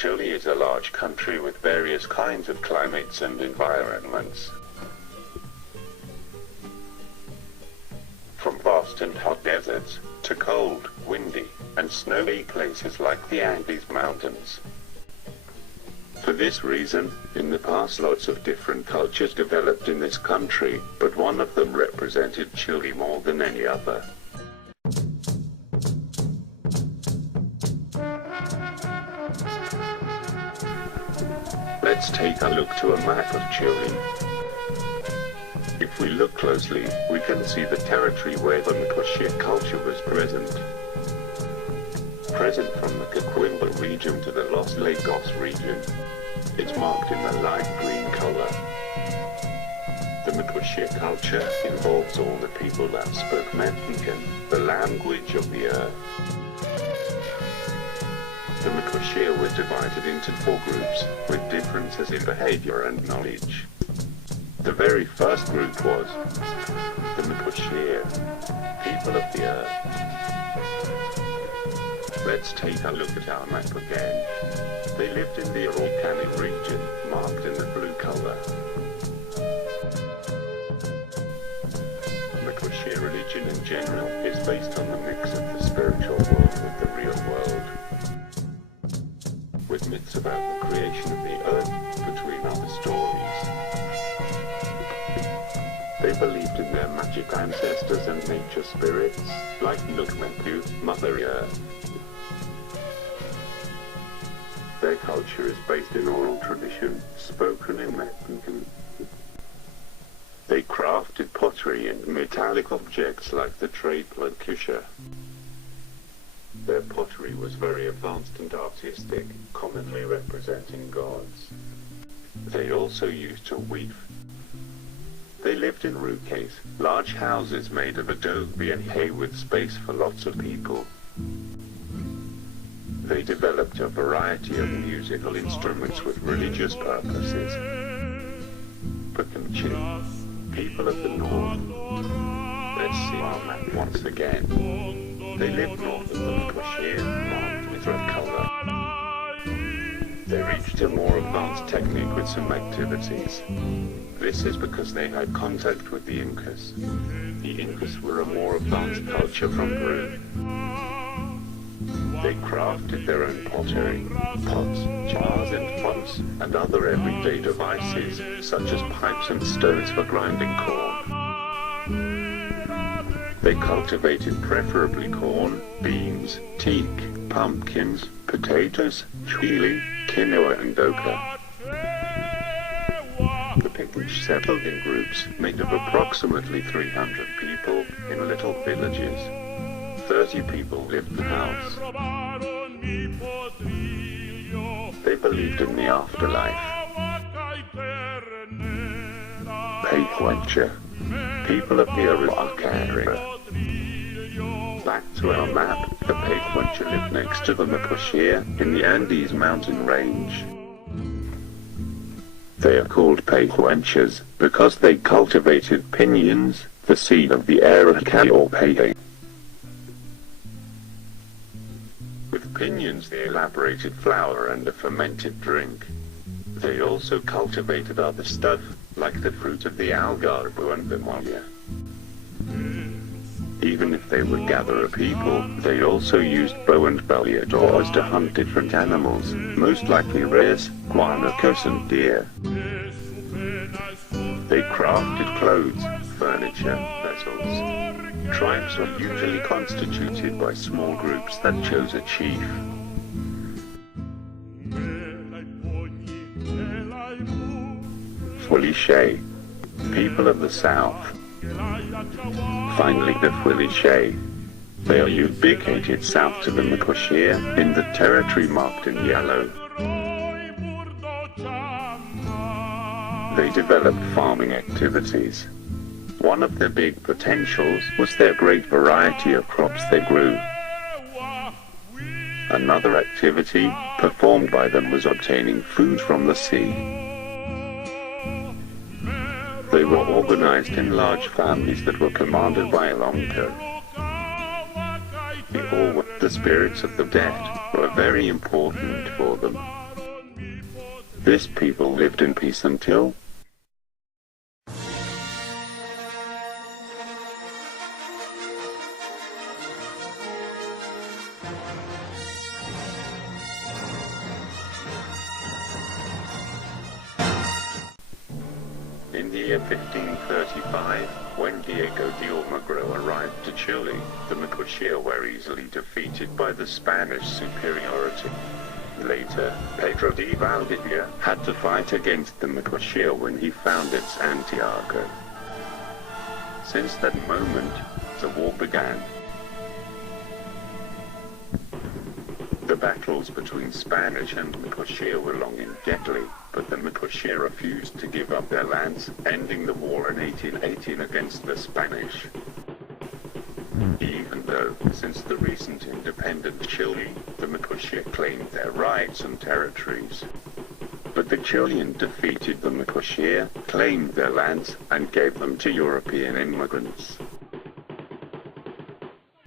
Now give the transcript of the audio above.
Chile is a large country with various kinds of climates and environments. From vast and hot deserts, to cold, windy, and snowy places like the Andes Mountains. For this reason, in the past lots of different cultures developed in this country, but one of them represented Chile more than any other. Let's take a look to a map of Chile. If we look closely, we can see the territory where the Mapuche culture was present. Present from the Coquimbo region to the Los Lagos region. It's marked in the light green color. The Mapuche culture involves all the people that spoke Mexican, the language of the earth. The Mapuche were divided into 4 groups, with differences in behavior and knowledge. The very first group was the Mapuche, people of the earth. Let's take a look at our map again. They lived in the Araucanian region, marked in the blue color. Mapuche religion in general is based on the mix of the spiritual world with the real world. With myths about the creation of the earth, between other stories. They believed in their magic ancestors and nature spirits, like Nukmeku, Mother Earth. Their culture is based in oral tradition, spoken in Mexican. They crafted pottery and metallic objects like the trade kusha. Their pottery was very advanced and artistic, commonly representing gods. They also used to weave. They lived in ruques, large houses made of adobe and hay with space for lots of people. They developed a variety of musical instruments with religious purposes. Pakanchi, people of the north. Let's see our map once again. They lived north of the Mapuche, marked with red color. They reached a more advanced technique with some activities. This is because they had contact with the Incas. The Incas were a more advanced culture from Peru. They crafted their own pottery, pots, jars and fonts, and other everyday devices, such as pipes and stones for grinding corn. They cultivated preferably corn, beans, teak, pumpkins, potatoes, chili, quinoa and oca. The Picnish settled in groups made of approximately 300 people in little villages. 30 people lived in the house. They believed in the afterlife. Pehuenche, people of the Arauca area. Back to our map, the Pehuenche lived next to the Mapuche in the Andes mountain range. They are called Pehuenches because they cultivated piñons, the seed of the Arauca or Peje. With piñons they elaborated flour and a fermented drink. They also cultivated other stuff, like the fruit of the algarrobo and the molla. Even if they would gather a people, they also used bow and baleadores to hunt different animals, most likely rares, guanacos and deer. They crafted clothes, furniture, vessels. Tribes were usually constituted by small groups that chose a chief. Fuliche, people of the south. Finally the Fuliche. They are ubicated south to the Mapuche, in the territory marked in yellow. They developed farming activities. One of their big potentials was their great variety of crops they grew. Another activity performed by them was obtaining food from the sea. They were organized in large families that were commanded by a lonco. The spirits of the dead were very important for them. This people lived in peace until in the year 1535, when Diego de Almagro arrived to Chile, the Mapuche were easily defeated by the Spanish superiority. Later, Pedro de Valdivia had to fight against the Mapuche when he founded Santiago. Since that moment, the war began. The battles between Spanish and Mapuche were long and deadly, but the Mapuche refused to give up their lands, ending the war in 1818 against the Spanish. Even though, since the recent independent Chile, the Mapuche claimed their rights and territories. But the Chilean defeated the Mapuche, claimed their lands, and gave them to European immigrants.